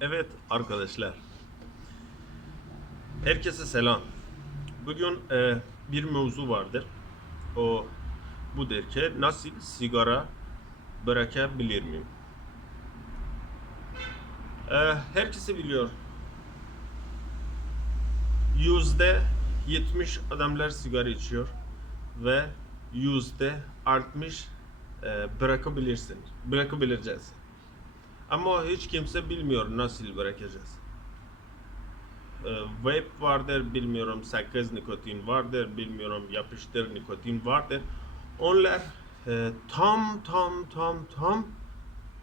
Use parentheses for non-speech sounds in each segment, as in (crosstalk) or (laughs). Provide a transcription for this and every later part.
Evet arkadaşlar. Herkese selam. Bugün e, bir mevzu vardır. O budur ki nasıl sigara bırakabilir miyim? E, herkese biliyor. Yüzde 70 adamlar sigara içiyor ve yüzde 60 e, bırakabilirsin. Bırakabileceğiz. Ama hiç kimse bilmiyor nasıl bırakacağız. Ee, vape vardır, bilmiyorum sakız nikotin vardır, bilmiyorum yapıştır nikotin vardır. Onlar e, tam tam tam tam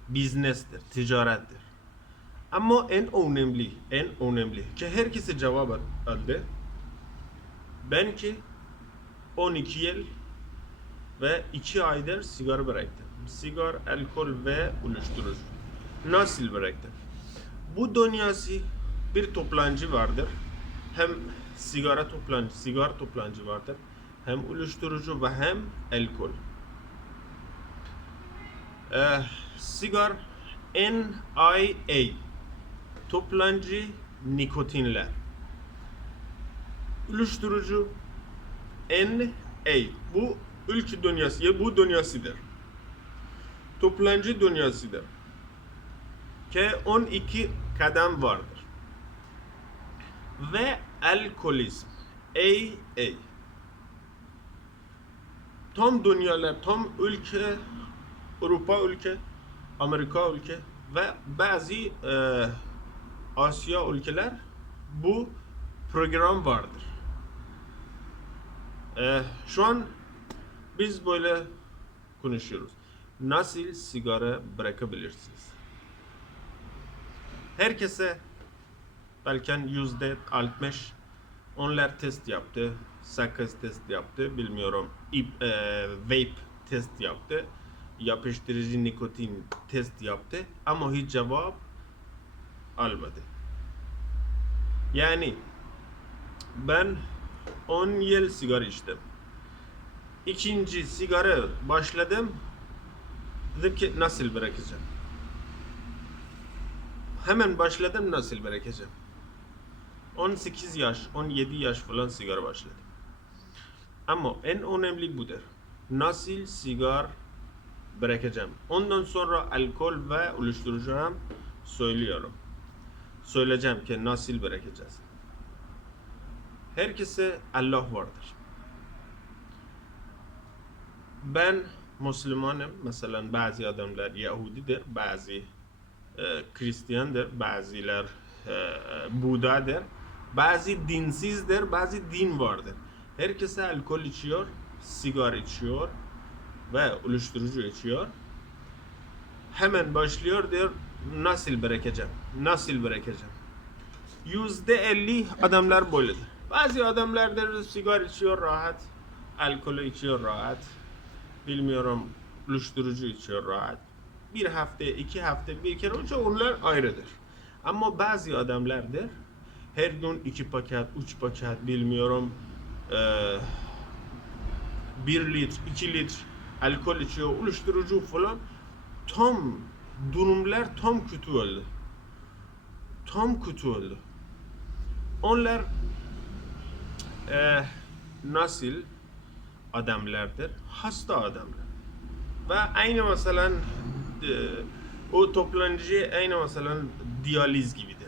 business'tir, ticarettir. Ama en önemli, en önemli ki herkese cevap aldı. Ben ki 12 yıl ve 2 aydır sigara bıraktım. Sigara, alkol ve uyuşturucu. Nasıl bıraktım? Bu dünyası bir toplancı vardır. Hem sigara toplancı, sigara toplancı vardır. Hem uyuşturucu ve hem alkol. Ee, sigar NIA toplancı nikotinler. Uyuşturucu NA bu ülke dünyası ya bu dünyasıdır. Toplancı dünyasıdır. Ki 12 kadem vardır. Ve alkolizm AA tam dünyalar, tam ülke, Avrupa ülke, Amerika ülke ve bazı e, Asya ülkeler bu program vardır. E, şu an biz böyle konuşuyoruz. Nasıl sigara bırakabilirsiniz? Herkese belki yüzde 60 onlar test yaptı. Sakız test yaptı. Bilmiyorum. İp, e, vape test yaptı. Yapıştırıcı nikotin test yaptı. Ama hiç cevap almadı. Yani ben 10 yıl sigara içtim. İkinci sigara başladım. Dedim ki nasıl bırakacağım? Hemen başladım nasıl bırakacağım? 18 yaş, 17 yaş falan sigara başladım. Ama en önemli budur. Nasıl sigara bırakacağım? Ondan sonra alkol ve uyuşturucu hem söylüyorum. Söyleyeceğim ki nasıl bırakacağız. Herkese Allah vardır. Ben Müslümanım. Mesela bazı adamlar Yahudidir, bazı Hristiyandır, bazılar e, Buda'dır, bazı dinsizdir, bazı din vardır. Herkese alkol içiyor, sigara içiyor ve uyuşturucu içiyor. Hemen başlıyor diyor nasıl bırakacağım, nasıl bırakacağım. Yüzde elli adamlar böyledir. Bazı adamlar sigara içiyor rahat, alkol içiyor rahat, bilmiyorum uyuşturucu içiyor rahat. Bir hafta, iki hafta, bir kere önce onlar ayrıdır. Ama bazı adamlardır her gün iki paket, üç paket bilmiyorum eee bir litre, iki litre alkol içiyor, uyuşturucu falan tam durumlar tam kötü oldu. Tam kötü oldu. Onlar eee nasıl adamlardır? Hasta adamlar. Ve aynı mesela e, o toplancı aynı mesela diyaliz gibidir.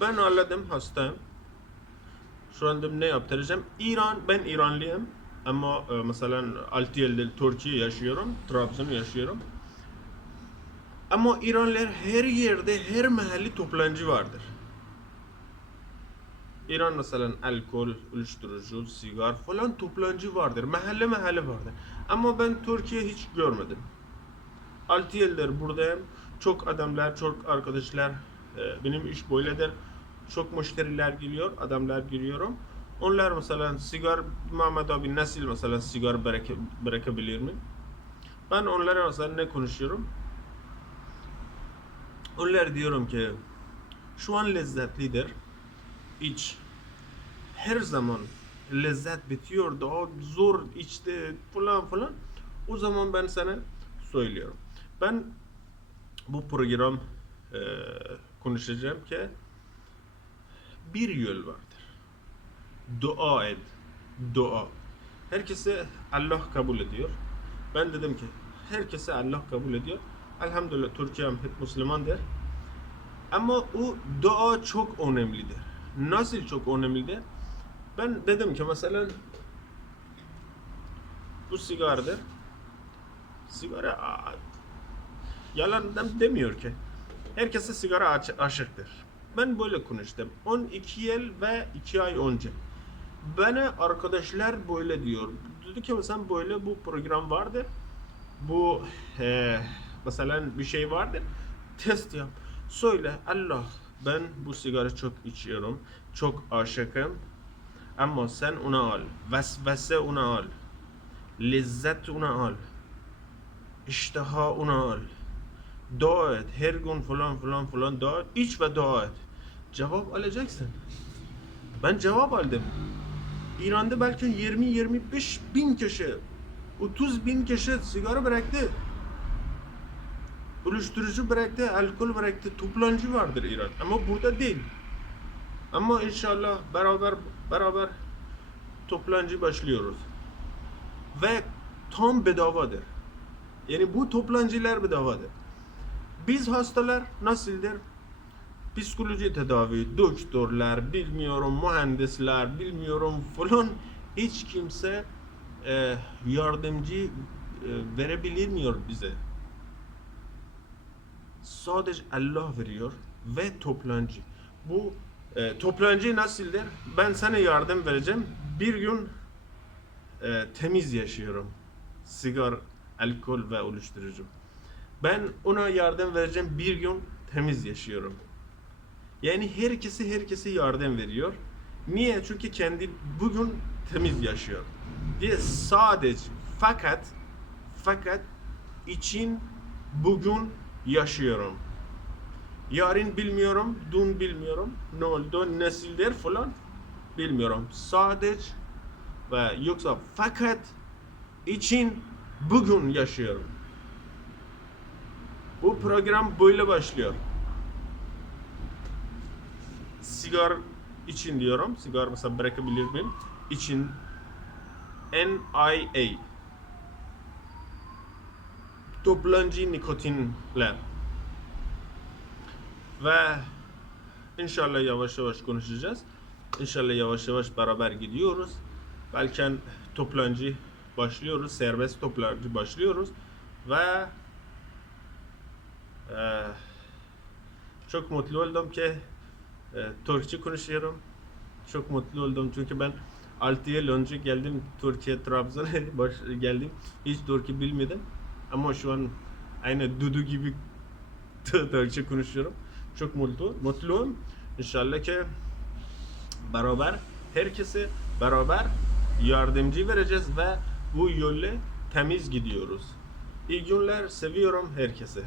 Ben anladım hastayım. Şu anda ne yaptıracağım? İran, ben İranlıyım. Ama e, mesela 6 yıldır Türkiye yaşıyorum. Trabzon yaşıyorum. Ama İranlılar her yerde, her mahalle toplancı vardır. İran mesela alkol, uyuşturucu, sigar falan toplancı vardır. Mahalle mahalle vardır. Ama ben Türkiye hiç görmedim. 6 yıldır buradayım. Çok adamlar, çok arkadaşlar e, benim iş böyledir. Çok müşteriler geliyor, adamlar giriyorum. Onlar mesela sigar, Mehmet abi nasıl mesela sigar bırak, bırakabilir mi? Ben onlara mesela ne konuşuyorum? Onlar diyorum ki şu an lezzetlidir. İç. Her zaman lezzet bitiyor daha zor içti falan falan. O zaman ben sana söylüyorum. Ben bu program e, konuşacağım ki bir yol vardır. Dua et. Dua. Herkese Allah kabul ediyor. Ben dedim ki herkese Allah kabul ediyor. Elhamdülillah Türkiye'm hep Müslümandır. Ama o dua çok önemlidir. Nasıl çok önemlidir? Ben dedim ki mesela bu sigaradır. Sigara yalan dem- demiyor ki. Herkese sigara aç- aşıktır. Ben böyle konuştum. 12 yıl ve 2 ay önce. Bana arkadaşlar böyle diyor. Dedi ki mesela böyle bu program vardı. Bu e, mesela bir şey vardı. Test yap. Söyle Allah ben bu sigara çok içiyorum. Çok aşıkım. Ama sen onu al. Vesvese onu al. Lezzet onu al. İştaha onu al. Dua et. Her gün falan falan falan dua et. İç ve dua et. Cevap alacaksın. Ben cevap aldım. İran'da belki 20-25 bin kişi, 30 bin kişi sigara bıraktı. Uyuşturucu bıraktı, alkol bıraktı. Toplancı vardır İran. Ama burada değil. Ama inşallah beraber beraber toplancı başlıyoruz. Ve tam bedavadır. Yani bu toplancılar bedavadır. Biz hastalar nasıldır? Psikoloji tedavi, doktorlar, bilmiyorum mühendisler, bilmiyorum falan hiç kimse e, yardımcı e, verebilmiyor bize. Sadece Allah veriyor ve toplancı. Bu e, toplancı nasıldır? Ben sana yardım vereceğim. Bir gün e, temiz yaşıyorum. Sigar, alkol ve uyuşturucu. Ben ona yardım vereceğim. Bir gün temiz yaşıyorum. Yani herkesi herkese yardım veriyor. Niye? Çünkü kendi bugün temiz yaşıyor. Diye sadece fakat fakat için bugün yaşıyorum. Yarın bilmiyorum, dün bilmiyorum. Ne oldu, nesildir falan bilmiyorum. Sadece ve yoksa fakat için bugün yaşıyorum. Bu program böyle başlıyor. Sigar için diyorum. Sigar mesela bırakabilir miyim? İçin NIA Toplancı nikotinler ve inşallah yavaş yavaş konuşacağız. İnşallah yavaş yavaş beraber gidiyoruz. Belki toplancı başlıyoruz, serbest toplancı başlıyoruz ve e, çok mutlu oldum ki e, Türkçe konuşuyorum. Çok mutlu oldum çünkü ben 6 yıl önce geldim Türkiye Trabzon'a (laughs) geldim. Hiç Türkçe bilmedim. Ama şu an aynı Dudu gibi (laughs) Türkçe konuşuyorum. Çok mutlu, mutluyum. İnşallah ki beraber herkese beraber yardımcı vereceğiz ve bu yolla temiz gidiyoruz. İyi günler, seviyorum herkese.